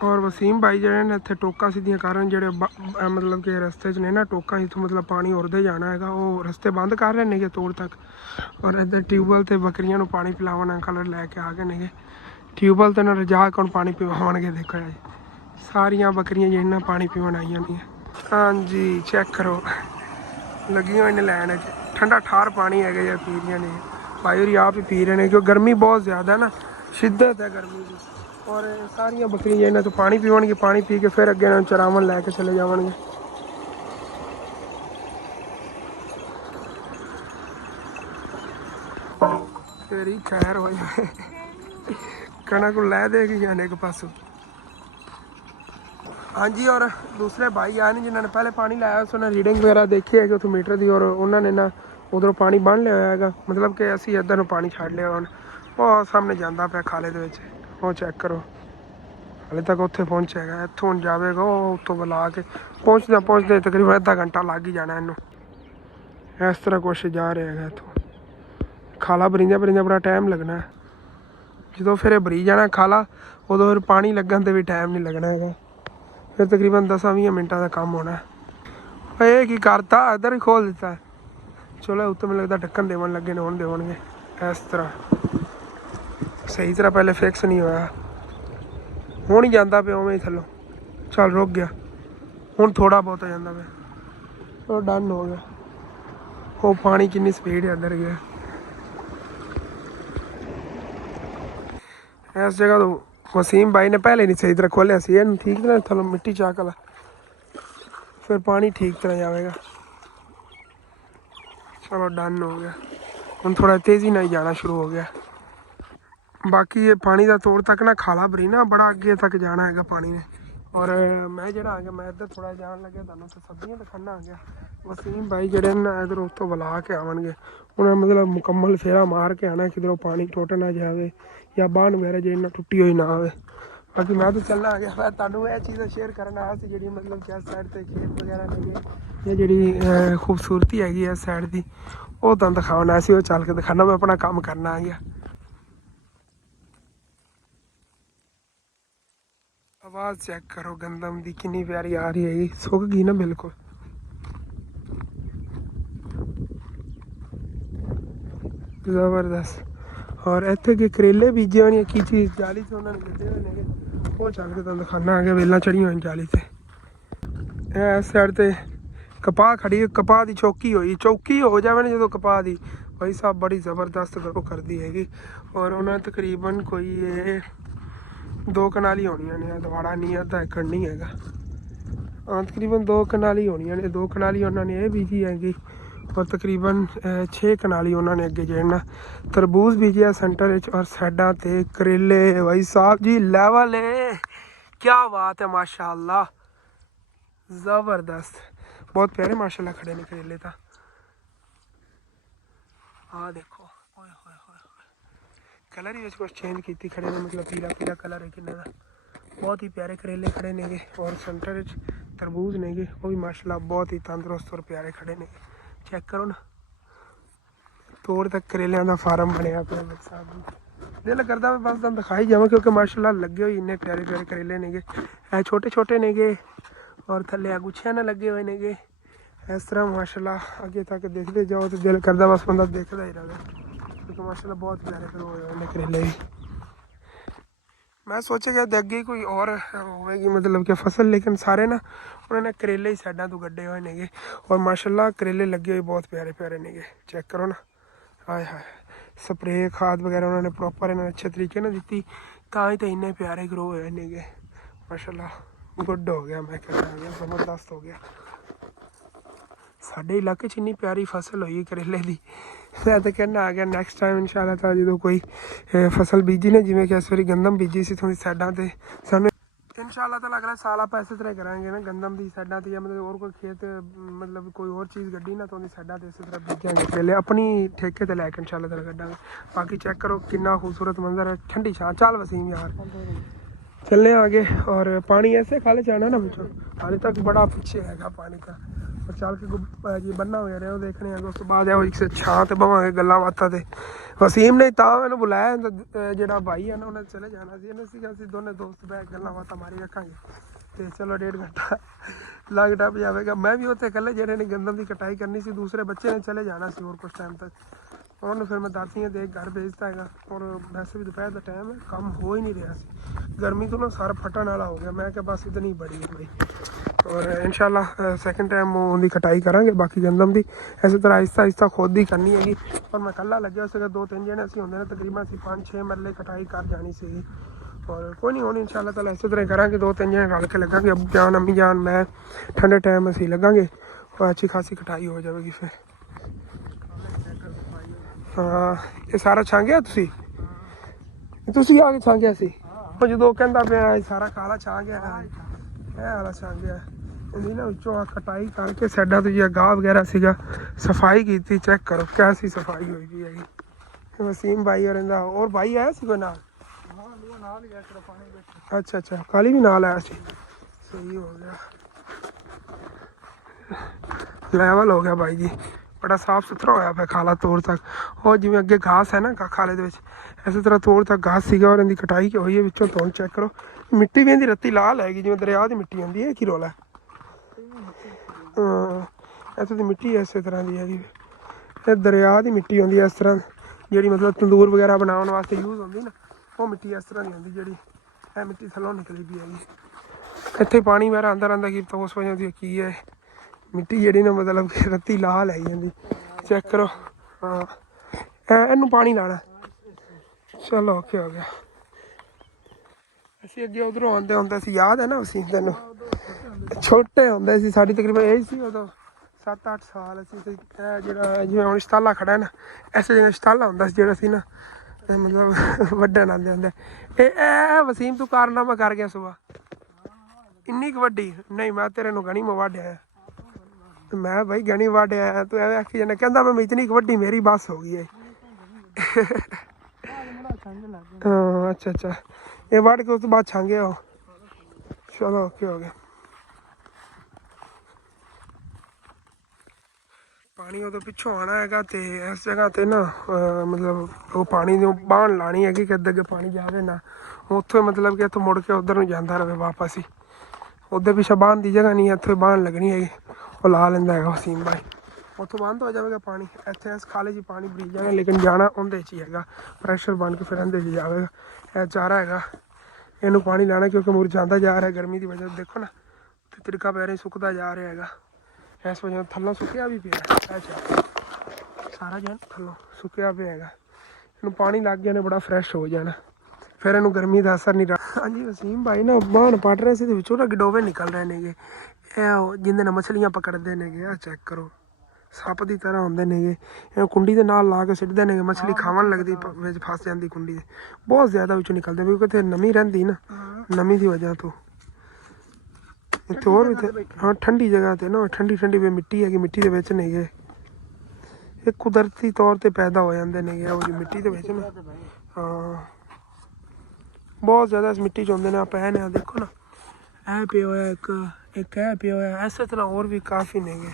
और वसीम भाई जो ने इतने टोका सीधियां कारण जो मतलब कि रस्ते च ने ना टोका इतों मतलब पानी उड़ते जाना है, वो रस्ते बंद कर रहे हैं तोड़ तक। और इधर ट्यूबवैल से बकरियों को पानी पिलावन अंकल लैके आ गए ने, ट्यूबवैल तो ना रजा कौन पानी पिवावे। देखो सारिया बकरियां जिन्ना पानी पीवन आई नहीं। हाँ जी चेक करो लगी हुई ने लैन, ठंडा ठार पानी है यार, पी रही ने भाई और आप ही पी रहे हैं क्योंकि गर्मी बहुत ज़्यादा है ना, शिद्दत है गर्मी की। और सारिया बकरियां इन्हें तो पानी पीवनगी, पानी पी के फिर अगे चरावन लैके चले जावनगे। ਤੇਰੀ ਖੈਰ ਹੋ ਜਾਏ कणक लै देगी जाने एक पासों। हाँ जी, और दूसरे भाई आए ने जिन्होंने पहले पानी लाया उन्होंने रीडिंग वगैरह देखी है उत्थों मीटर की, और उन्होंने ना उधरों पानी बन लिया है, मतलब कि असी इधर पानी छड़ लिया हुण वो सामने जाता पे खाले दे विच, वो चेक करो हाले तक उत्थे पहुंचेगा, इत्थों हुण जावेगा वो उत्थों बुला के पहुंचदे तकरीबन अद्धा घंटा लग ही जाना इनू। इस तरह कुछ जा रहा है इत्थों खाला भरींदा बड़ा टाइम लगना है। जो फिर भरी जाना खाला उदों फिर पानी लगन ते भी टाइम नहीं लगना है, फिर तकरीबन 10-20 मिनटा का काम होना है। ये की करता इधर ही खोल दिता है, चलो उत्ते मैनूं लगदा ढक्कन देवन लगे ने, हुण देवणगे इस तरह सही तरह पहले फिक्स नहीं होया, हुण ही जांदा पिया उवें ही थल्लों। चल रुक गया, हुण थोड़ा बहुत हो जांदा पिया, और डन हो गया। वो पानी कितनी स्पीड है अंदर गया। इस जगह तो वसीम भाई ने पहले नहीं सही तरह खोलिया सी, ठीक तरह थलो मिट्टी चाक ला, फिर पानी ठीक तरह जाएगा। चलो डन हो गया, हम थोड़ा तेज़ी ना ही जाना शुरू हो गया। बाकी ये पानी का तोड़ तक ना खाला भरी ना बड़ा अगे तक जाना है पानी ने। और मैं जरा आ गया, मैं इधर थोड़ा जान लगे तुहानूं तो सब्जियां दिखाना आ गया। वसीम भाई जड़े ना इधर उत्तों बुला के आवेंगे, उन्हें मतलब मुकम्मल फेरा मार के आना किधरों पानी टुट ना जाए या बांध वगैरह जो इन्ना टुट्टी हुई ना आए। बाकी मैं तो चलना आ गया, मैं तुहानूं ये चीज़ शेयर करना आया सी जी, मतलब कि इस साइड से खेत वगैरह ने ये जी खूबसूरती हैगी इस साइड की, वो तुहानूं दिखाना सी, वो चल के दिखाना। मैं अपना काम करना आ गया। आवाज़ चेक करो गंदम की कितनी प्यारी आ रही है, सुक गई ना बिल्कुल। जबरदस्त। और इतने के करेले बीजे होने की चीज़ जाली से उन्होंने गड्ढे हुए ने, वो चल के तुम दिखाना आगे वेल्ला चढ़िया हुई जाली से। इस साइड से कपाह खड़ी, कपाह की चौकी हो जाए ना जो कपाह की, भाई साहब बड़ी ज़बरदस्त ग्रो करती हैगी। और उन्हें तकरीबन कोई ये 2 कनाली होनी ने, दवाड़ा नहीं अद्धा एकड़ नहीं है, हाँ तकरीबन 2 कनाली होनी ने। 2 कनाली उन्होंने ये बीजी हैगी, और तकरीबन 6 कनाली उन्होंने अगे जेना तरबूज बीजिया सेंटर और साइडा ते करेले। भाई साहब जी लेवल है, क्या बात है, माशाअल्लाह ज़बरदस्त, बहुत प्यारे माशाअल्लाह खड़े ने करेले। तो हाँ देखो ओए होए होए, कलर ही कुछ चेंज की खड़े ने, मतलब पीला पीला कलर है किन्ने का, बहुत ही प्यारे करेले खड़े ने। और सेंटर तरबूज ने वो भी माशाल्लाह बहुत ही तंदुरुस्त और प्यारे खड़े ने। चेक करो ना, तोड़ तक करेलियां का फार्म बनया पे साहब, दिल करता मैं बस तुम दिखाई जावा, क्योंकि माशाल्लाह लगे हुए इन्ने प्यारे प्यारे करेले ने, छोटे छोटे ने और थले गुच्छियां ना लगे हुए ने। इस तरह माशाल्लाह आगे तक देखते जाओ तो दिल करता बस बंदा देखता ही रहे, क्योंकि माशाल्लाह बहुत प्यारे फिर हुए करेले भी। मैं सोचा कि अगे कोई और होगी मतलब कि फसल, लेकिन सारे ना उन्होंने करेले ही साइडा तो गड्ढे हुए ने। और माशाल्लाह करेले लगे हुए बहुत प्यारे प्यारे ने। चेक करो ना, हाय हाय, स्प्रे खाद वगैरह उन्होंने प्रॉपर इन्होंने अच्छे तरीके ना दी, तो इन्ने प्यारे ग्रो हुए ने। माशाल्लाह गुड हो गया, मैं कहना गया ज़बरदस्त हो गया। साढ़े इलाके इन्नी प्यारी फसल हुई करेले की, मैं तो कहना आ गया नेक्स्ट टाइम इंशाल्लाह ताला जो कोई फसल बीजी ने, जिमें कि इस बारी गंदम बीजी सी थोड़ी साइडा से, सानू इंशाल्लाह ताला अगला साल आप इस तरह करांगे ना, गंदम की साइडा से या मतलब और कोई खेत मतलब कोई और चीज़ गड्डी ना, तो उनकी साइडा से इस तरह बीजांगे करेले अपनी ठेके ते लैके इंशाल्लाह ताला कड्डांगे। बाकी चेक करो कितना खूबसूरत मंजर है, ठंडी छां। चल वसीम यार चलने आगे, और पानी ऐसे खाले जाना ना पीछे, हाले तक बड़ा पीछे है पानी का। और चल के जी बन्ना वगैरह वो देखने आगे, उस बाद एक छां ते बवांगे गल्लां बातां ते। वसीम ने मैंने बुलाया जो भाई है ना, उन्हें चले जाना सी, असीं दोनों दोस्त बह गल्लां बातां मारी रखांगे, तो चलो 1.5 घंटा लग टप जाएगा। मैं भी उत्थे कल्ले जेह्ड़े ने गंदम की कटाई करनी सी, दूसरे बच्चे ने चले जाना सी और कुछ टाइम तक, उन्होंने फिर मैं दातियाँ दे घर भेजता है। और वैसे भी दोपहर का टाइम है, काम हो ही नहीं रहा सी, गर्मी तो ना सारा फटन वाला हो गया। मैं क्या बस इतनी बड़ी है भाई, और इंशाल्लाह सैकेंड टाइम उनकी कटाई करांगे। बाकी गंदम की इस तरह आहिस्ता आहिस्ता खुद ही करनी हैगी, और मैं कल्ला लग्या उस 2-3 जने असीं होंदे ने, तकरीबन असीं 5-6 मरले कटाई कर जानी सी। और कोई नहीं होनी इंशाल्लाह ताला इस तरह करांगे, 2-3 जने रल के लगांगे, अब्बू जान अम्मी जान मैं, ठंडे टाइम असीं लगांगे और अच्छी खासी कटाई हो जाएगी। फिर ਹਾਂ ਇਹ ਸਾਰਾ ਛਾਂਗਿਆ ਤੁਸੀਂ ਆ ਕੇ ਛਾਂਗਿਆ ਸੀ ਉਹ ਜਦੋਂ ਕਹਿੰਦਾ ਪਿਆ ਇਹ ਸਾਰਾ ਕਾਲਾ ਛਾਂਗਿਆ ਇਹ ਵਾਲਾ ਛਾਂਗਿਆ ਇਹਦੀ ਨਾ ਵਿੱਚੋਂ ਕਟਾਈ ਕਰਕੇ ਸਾਡਾ ਤੋਂ ਜਿਹੜਾ ਗਾਹ ਵਗੈਰਾ ਸੀਗਾ ਸਫਾਈ ਕੀਤੀ ਚੈੱਕ ਕਰੋ ਕੈਸੀ ਸਫਾਈ ਹੋਈ ਵੀ ਹੈਗੀ ਵਸੀਮ ਭਾਈ और ਇਹਦਾ और भाई आया सी कोई नाल अच्छा अच्छा काली भी नाल आया सी सही हो गया ਲੈਵਲ ਹੋ ਗਿਆ ਬਾਈ ਜੀ ਬੜਾ ਸਾਫ ਸੁਥਰਾ ਹੋਇਆ ਪਿਆ ਖਾਲਾ ਤੋੜ ਤੱਕ ਉਹ ਜਿਵੇਂ ਅੱਗੇ ਘਾਸ ਹੈ ਨਾ ਖਾਲੇ ਦੇ ਵਿੱਚ ਇਸੇ ਤਰ੍ਹਾਂ ਤੋੜ ਤੱਕ ਘਾਸ ਸੀਗਾ ਔਰ ਇਹਦੀ ਕਟਾਈ ਹੋਈ ਹੈ ਵਿੱਚੋਂ ਤੋੜ ਚੈੱਕ ਕਰੋ ਮਿੱਟੀ ਵੀ ਇਹਦੀ ਰੱਤੀ ਲਾਲ ਹੈਗੀ ਜਿਵੇਂ ਦਰਿਆ ਦੀ ਮਿੱਟੀ ਹੁੰਦੀ ਹੈ ਕੀ ਰੋਲਾ ਇੱਥੇ ਦੀ ਮਿੱਟੀ ਇਸੇ ਤਰ੍ਹਾਂ ਦੀ ਹੈਗੀ ਇਹ ਦਰਿਆ ਦੀ ਮਿੱਟੀ ਹੁੰਦੀ ਹੈ ਇਸ ਤਰ੍ਹਾਂ ਜਿਹੜੀ ਮਤਲਬ ਤੰਦੂਰ ਵਗੈਰਾ ਬਣਾਉਣ ਵਾਸਤੇ ਯੂਜ਼ ਹੁੰਦੀ ਨਾ ਉਹ ਮਿੱਟੀ ਇਸ ਤਰ੍ਹਾਂ ਦੀ ਹੁੰਦੀ ਜਿਹੜੀ ਇਹ ਮਿੱਟੀ ਥੱਲੋਂ ਨਿਕਲੀ ਵੀ ਹੈਗੀ ਇੱਥੇ ਪਾਣੀ ਮੇਰਾ ਅੰਦਰ ਆਉਂਦਾ ਕੀ ਤਾਂ ਉਸ ਵਜ੍ਹਾ ਦੀ ਕੀ ਹੈ ਮਿੱਟੀ ਜਿਹੜੀ ਨਾ ਮਤਲਬ ਕਿ ਰੱਤੀ ਲਾਲ ਹੈ ਜਾਂਦੀ ਚੈੱਕ ਕਰੋ ਹਾਂ ਇਹਨੂੰ ਪਾਣੀ ਲਾਣਾ ਚਲੋ ਓਕੇ ਹੋ ਗਿਆ ਅਸੀਂ ਅੱਗੇ ਉਧਰੋਂ ਆਉਂਦੇ ਹੁੰਦੇ ਸੀ ਯਾਦ ਹੈ ਨਾ ਅਸੀਂ ਤੈਨੂੰ ਛੋਟੇ ਹੁੰਦੇ ਸੀ ਸਾਡੀ ਤਕਰੀਬਨ ਇਹ ਸੀ ਉਦੋਂ 7-8 ਸਾਲ ਅਸੀਂ ਤੇ ਜਿਹੜਾ ਜਿਵੇਂ ਹੁਣ ਸ਼ਤਾਲਾ ਖੜਾ ਨਾ ਐਸੇ ਜਿਵੇਂ ਸ਼ਤਾਲਾ ਹੁੰਦਾ ਸੀ ਜਿਹੜਾ ਸੀ ਨਾ ਮਤਲਬ ਵੱਡਣ ਆਉਂਦੇ ਹੁੰਦੇ ਇਹ ਵਸੀਮ ਤੂੰ ਕਾਰਨਾਮਾ ਕਰ ਗਿਆ ਸੁਬਾ ਇੰਨੀ ਕੁ ਵੱਡੀ ਨਹੀਂ ਮੈਂ ਤੇਰੇ ਨੂੰ ਗਣੀ ਵਾਢਿਆ ਮੈਂ ਭਾਈ ਗਣੀ ਵਾਢਿਆ ਤੂੰ ਐਵੇਂ ਆਖੀ ਜਾਂਦਾ ਕਹਿੰਦਾ ਮੈਂ ਇਤਨੀ ਕੁ ਵੱਡੀ ਮੇਰੀ ਬੱਸ ਹੋ ਗਈ ਹੈ ਹਾਂ ਅੱਛਾ ਅੱਛਾ ਇਹ ਵੱਢ ਕੇ ਉਸ ਤੋਂ ਬਾਅਦ ਛਾਂਗੇ ਹੋ ਚਲੋ ਓਕੇ ਹੋ ਗਿਆ ਪਾਣੀ ਉਦੋਂ ਪਿੱਛੋਂ ਆਉਣਾ ਹੈਗਾ ਤੇ ਇਸ ਜਗ੍ਹਾ ਤੇ ਨਾ ਮਤਲਬ ਉਹ ਪਾਣੀ ਦੀ ਬਾਣ ਲਾਣੀ ਹੈਗੀ ਕਿ ਅੱਗੇ ਪਾਣੀ ਜਾਵੇ ਨਾ ਉੱਥੋਂ ਮਤਲਬ ਕਿ ਇੱਥੋਂ ਮੁੜ ਕੇ ਉੱਧਰ ਨੂੰ ਜਾਂਦਾ ਰਹੇ ਵਾਪਸ ਹੀ ਉੱਧਰ ਪਿੱਛੇ ਬਾਣ ਦੀ ਜਗ੍ਹਾ ਨਹੀਂ ਇੱਥੇ ਬਾਣ ਲੱਗਣੀ ਹੈਗੀ ਉਹ ਲਾ ਲੈਂਦਾ ਹੈਗਾ ਵਸੀਮ ਭਾਈ ਉੱਥੋਂ ਬੰਦ ਹੋ ਜਾਵੇਗਾ ਪਾਣੀ ਇੱਥੇ ਇਸ ਖਾਲੇ 'ਚ ਪਾਣੀ ਬਰੀਜ ਜਾਣਾ ਲੇਕਿਨ ਜਾਣਾ ਉਹਦੇ 'ਚ ਹੀ ਹੈਗਾ ਪ੍ਰੈਸ਼ਰ ਬਣ ਕੇ ਫਿਰ ਇਹਦੇ 'ਚ ਜਾਵੇਗਾ ਇਹ ਚਾਰਾ ਹੈਗਾ ਇਹਨੂੰ ਪਾਣੀ ਲਾਣਾ ਕਿਉਂਕਿ ਮੁਰਝਾਉਂਦਾ ਜਾ ਰਿਹਾ ਗਰਮੀ ਦੀ ਵਜ੍ਹਾ ਤੋਂ ਦੇਖੋ ਨਾ ਤੇ ਤਿੜਕਾ ਪੈ ਰਿਹਾ ਸੁੱਕਦਾ ਜਾ ਰਿਹਾ ਹੈਗਾ ਇਸ ਵਜ੍ਹਾ ਥੱਲੋਂ ਸੁੱਕਿਆ ਵੀ ਪਿਆ ਅੱਛਾ ਸਾਰਾ ਜਨ ਥੱਲੋਂ ਸੁੱਕਿਆ ਪਿਆ ਹੈਗਾ ਇਹਨੂੰ ਪਾਣੀ ਲੱਗ ਗਿਆ ਨੇ ਬੜਾ ਫਰੈਸ਼ ਹੋ ਜਾਣਾ ਫਿਰ ਇਹਨੂੰ ਗਰਮੀ ਦਾ ਅਸਰ ਨਹੀਂ ਰਹਾ ਹਾਂਜੀ ਵਸੀਮ ਭਾਈ ਨਾ ਬਾਣ ਪੱਟ ਰਹੇ ਸੀ ਤੇ ਵਿੱਚੋਂ ਨਾ ਗਿਡੋਵੇ ਨਿਕਲ ਰਹੇ ਨੇਗੇ ਇਹ ਜਿਹਦੇ ਨਾਲ ਮਛਲੀਆਂ ਪਕੜਦੇ ਨੇਗੇ ਆਹ ਚੈੱਕ ਕਰੋ ਸੱਪ ਦੀ ਤਰ੍ਹਾਂ ਹੁੰਦੇ ਨੇਗੇ ਇਹ ਕੁੰਡੀ ਦੇ ਨਾਲ ਲਾ ਕੇ ਸਿੱਟਦੇ ਨੇਗੇ ਮਛਲੀ ਖਾਵਣ ਲੱਗਦੀ ਵਿੱਚ ਫਸ ਜਾਂਦੀ ਕੁੰਡੀ ਦੇ ਬਹੁਤ ਜ਼ਿਆਦਾ ਵਿੱਚੋਂ ਨਿਕਲਦੇ ਕਿਉਂਕਿ ਇੱਥੇ ਨਮੀ ਰਹਿੰਦੀ ਨਾ ਨਮੀ ਦੀ ਵਜ੍ਹਾ ਤੋਂ ਇੱਥੇ ਹੋਰ ਵੀ ਹਾਂ ਠੰਡੀ ਜਗ੍ਹਾ ਤੇ ਨਾ ਠੰਡੀ ਵੀ ਮਿੱਟੀ ਹੈਗੀ ਮਿੱਟੀ ਦੇ ਵਿੱਚ ਨੇਗੇ ਇਹ ਕੁਦਰਤੀ ਤੌਰ ਤੇ ਪੈਦਾ ਹੋ ਜਾਂਦੇ ਨੇਗੇ ਉਹ ਮਿੱਟੀ ਦੇ ਵਿੱਚ ਨਾ ਹਾਂ ਬਹੁਤ ਜ਼ਿਆਦਾ ਇਸ ਮਿੱਟੀ 'ਚ ਹੁੰਦੇ ਨੇ ਆਪਾਂ ਨੇ ਦੇਖੋ ਨਾ ਇਹ ਪਿਆ ਹੋਇਆ ਇੱਕ ਇਹ ਪਿਆ ਹੋਇਆ ਇਸੇ ਤਰ੍ਹਾਂ ਹੋਰ ਵੀ ਕਾਫੀ ਨੇਗੇ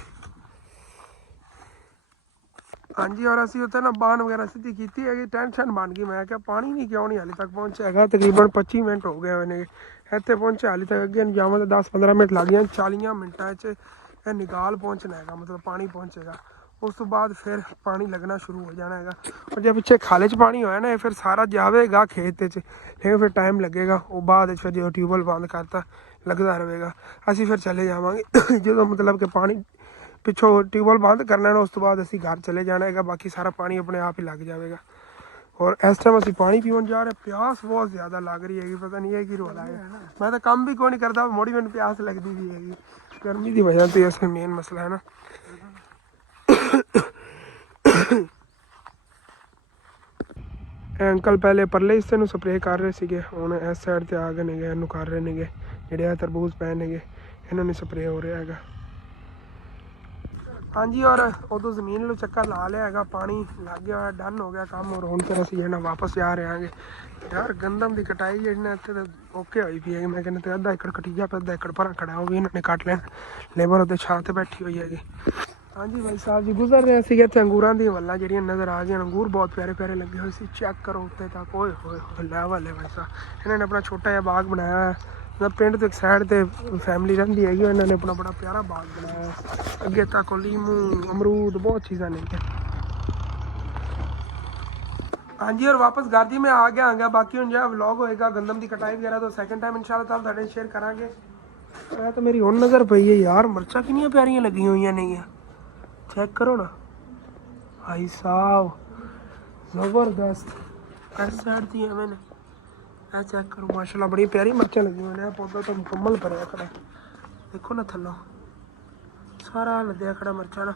ਹਾਂਜੀ ਔਰ ਅਸੀਂ ਉੱਥੇ ਨਾ ਬਾਣ ਵਗੈਰਾ ਸਿੱਧੀ ਕੀਤੀ ਹੈਗੀ ਟੈਨਸ਼ਨ ਬਣ ਗਈ ਮੈਂ ਕਿਹਾ ਪਾਣੀ ਨਹੀਂ ਕਿਉਂ ਨਹੀਂ ਹਾਲੇ ਤੱਕ ਪਹੁੰਚਿਆ ਹੈਗਾ ਤਕਰੀਬਨ 25 ਮਿੰਟ ਹੋ ਗਏ ਹੋਏ ਨੇ ਇੱਥੇ ਪਹੁੰਚਿਆ ਹਾਲੇ ਤੱਕ ਅੱਗੇ ਨੂੰ ਜਾਵਾਂ ਤਾਂ 10-15 ਮਿੰਟ ਲੱਗ ਜਾਣ 40 ਮਿੰਟਾਂ 'ਚ ਇਹ ਨਿਕਾਲ ਪਹੁੰਚਣਾ ਹੈਗਾ ਮਤਲਬ ਪਾਣੀ ਪਹੁੰਚੇਗਾ ਉਸ ਤੋਂ ਬਾਅਦ ਫਿਰ ਪਾਣੀ ਲੱਗਣਾ ਸ਼ੁਰੂ ਹੋ ਜਾਣਾ ਹੈਗਾ ਔਰ ਜੇ ਪਿੱਛੇ ਖਾਲੇ 'ਚ ਪਾਣੀ ਹੋਇਆ ਨਾ ਇਹ ਫਿਰ ਸਾਰਾ ਜਾਵੇਗਾ ਖੇਤ 'ਚ ਲੇਕਿਨ ਫਿਰ ਟਾਈਮ ਲੱਗੇਗਾ ਉਹ ਬਾਅਦ ਵਿੱਚ ਫਿਰ ਜਦੋਂ ਟਿਊਬਵੈੱਲ ਬੰਦ ਕਰਤਾ ਲੱਗਦਾ ਰਹੇਗਾ ਅਸੀਂ ਫਿਰ ਚਲੇ ਜਾਵਾਂਗੇ ਜਦੋਂ ਮਤਲਬ ਕਿ ਪਾਣੀ ਪਿੱਛੋਂ ਟਿਊਬਵੈੱਲ ਬੰਦ ਕਰਨਾ ਉਸ ਤੋਂ ਬਾਅਦ ਅਸੀਂ ਘਰ ਚਲੇ ਜਾਣਾ ਹੈਗਾ ਬਾਕੀ ਸਾਰਾ ਪਾਣੀ ਆਪਣੇ ਆਪ ਹੀ ਲੱਗ ਜਾਵੇਗਾ ਔਰ ਇਸ ਟਾਈਮ ਅਸੀਂ ਪਾਣੀ ਪੀਣ ਜਾ ਰਹੇ ਪਿਆਸ ਬਹੁਤ ਜ਼ਿਆਦਾ ਲੱਗ ਰਹੀ ਹੈਗੀ ਪਤਾ ਨਹੀਂ ਹੈ ਕੀ ਰੋਲਾ ਹੈ ਮੈਂ ਤਾਂ ਕੰਮ ਵੀ ਕੋਈ ਨਹੀਂ ਕਰਦਾ ਮੋੜੀ ਮੈਨੂੰ ਪਿਆਸ ਲੱਗਦੀ ਵੀ ਹੈਗੀ ਗਰਮੀ ਦੀ ਵਜ੍ਹਾ ਤੋਂ ਇਸ ਮੇਨ ਮਸਲਾ ਹੈ ਨਾ ਅੰਕਲ ਪਹਿਲੇ ਪਰਲੇ ਹਿੱਸੇ ਨੂੰ ਸਪਰੇਅ ਕਰ ਰਹੇ ਸੀਗੇ ਹੁਣ ਇਸ ਸਾਈਡ 'ਤੇ ਆ ਗਏ ਨੇਗੇ ਇਹਨੂੰ ਕਰ ਰਹੇ ਨੇਗੇ ਜਿਹੜੇ ਆ ਤਰਬੂਜ਼ ਪਏ ਨੇਗੇ ਇਹਨਾਂ ਨੂੰ ਸਪਰੇਅ ਹੋ ਰਿਹਾ ਹੈਗਾ ਹਾਂਜੀ ਔਰ ਉਦੋਂ ਜ਼ਮੀਨ ਨੂੰ ਚੱਕਰ ਲਾ ਲਿਆ ਹੈਗਾ ਪਾਣੀ ਲੱਗ ਗਿਆ ਹੋਇਆ ਡਨ ਹੋ ਗਿਆ ਕੰਮ ਔਰ ਹੁਣ ਫਿਰ ਅਸੀਂ ਜਿਹੜਾ ਵਾਪਸ ਜਾ ਰਹੇ ਹਾਂਗੇ ਯਾਰ ਗੰਦਮ ਦੀ ਕਟਾਈ ਜਿਹੜੀ ਨਾ ਇੱਥੇ ਤਾਂ ਓਕੇ ਹੋਈ ਪਈ ਹੈਗੀ ਮੈਂ ਕਹਿੰਦਾ ਤੇ ਅੱਧਾ ਏਕੜ ਕਟੀਆ ਪਿਆ ਅੱਧਾ ਏਕੜ ਭਰਾ ਖੜਾ ਉਹ ਵੀ ਇਹਨਾਂ ਨੇ ਕੱਟ ਲੈਣ ਲੇਬਰ ਉੱਤੇ ਛਾਂ 'ਤੇ ਬੈਠੀ ਹੋਈ ਹੈਗੀ ਹਾਂਜੀ ਭਾਈ ਸਾਹਿਬ ਜੀ ਗੁਜ਼ਰ ਰਹੇ ਸੀਗੇ ਇੱਥੇ ਅੰਗੂਰਾਂ ਦੀਆਂ ਵੱਲਾਂ ਜਿਹੜੀਆਂ ਨਜ਼ਰ ਆ ਗਈਆਂ ਅੰਗੂਰ ਬਹੁਤ ਪਿਆਰੇ ਲੱਗੇ ਹੋਏ ਸੀ ਚੈੱਕ ਕਰੋ ਉੱਤੇ ਤੱਕ ਓਏ ਹੋਏ ਲੈਵਲ ਹੈ ਭਾਈ ਸਾਹਿਬ ਇਹਨਾਂ ਨੇ ਆਪਣਾ ਛੋਟਾ ਜਿਹਾ ਬਾਗ ਬਣਾਇਆ ਹੈ ਮਤਲਬ ਪਿੰਡ ਤੋਂ ਇੱਕ ਸਾਈਡ 'ਤੇ ਫੈਮਿਲੀ ਰਹਿੰਦੀ ਹੈਗੀ ਇਹਨਾਂ ਨੇ ਆਪਣਾ ਬੜਾ ਪਿਆਰਾ ਬਾਗ ਬਣਾਇਆ ਅੱਗੇ ਤੱਕ ਲੀਮੂ ਅਮਰੂਦ ਬਹੁਤ ਚੀਜ਼ਾਂ ਨੇ ਹਾਂਜੀ ਔਰ ਵਾਪਸ ਘਰ ਜੀ ਮੈਂ ਆ ਗਿਆ ਆਂਗਾ ਬਾਕੀ ਹੁਣ ਜਿਹੜਾ ਵਲੌਗ ਹੋਏਗਾ ਗੰਦਮ ਦੀ ਕਟਾਈ ਵਗੈਰਾ ਤੋਂ ਸੈਕਿੰਡ ਟਾਈਮ ਇਨਸ਼ਾਅੱਲਾ ਤਾਲਾ ਤੁਹਾਡੇ ਸ਼ੇਅਰ ਕਰਾਂਗੇ ਇਹ ਤਾਂ ਮੇਰੀ ਹੁਣ ਨਜ਼ਰ ਪਈ ਹੈ ਯਾਰ ਮਿਰਚਾਂ ਕਿੰਨੀਆਂ ਪਿਆਰੀਆਂ ਲੱਗੀਆਂ ਹੋਈਆਂ ਨੇਗੀਆਂ ਚੈੱਕ ਕਰੋ ਨਾ ਭਾਈ ਸਾਹਿਬ ਜ਼ਬਰਦਸਤ ਇਸ ਸਾਈਡ ਦੀ ਐਵੇਂ ਨੇ ਇਹ ਚੈੱਕ ਕਰੋ ਮਾਸ਼ਾਅੱਲਾ ਬੜੀ ਪਿਆਰੀ ਮਿਰਚਾਂ ਲੱਗੀਆਂ ਹੋਈਆਂ ਨੇ ਪੌਦਾ ਤਾਂ ਮੁਕੰਮਲ ਭਰਿਆ ਖੜਾ ਦੇਖੋ ਨਾ ਥੱਲੋਂ ਸਾਰਾ ਲੱਦਿਆ ਖੜਾ ਮਿਰਚਾਂ ਨਾ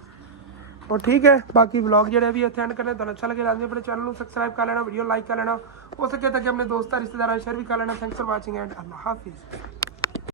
और ठीक है बाकी व्लॉग जो भी इतने एंड करने तो अच्छा लगे लाजमी अपने चैनल को सब्सक्राइब कर लेना वीडियो लाइक कर लेना हो सके तो अपने दोस्तों रिश्तेदारों शेयर भी कर लेना थैंक्स फॉर वाचिंग एंड अल्लाह हाफिज़।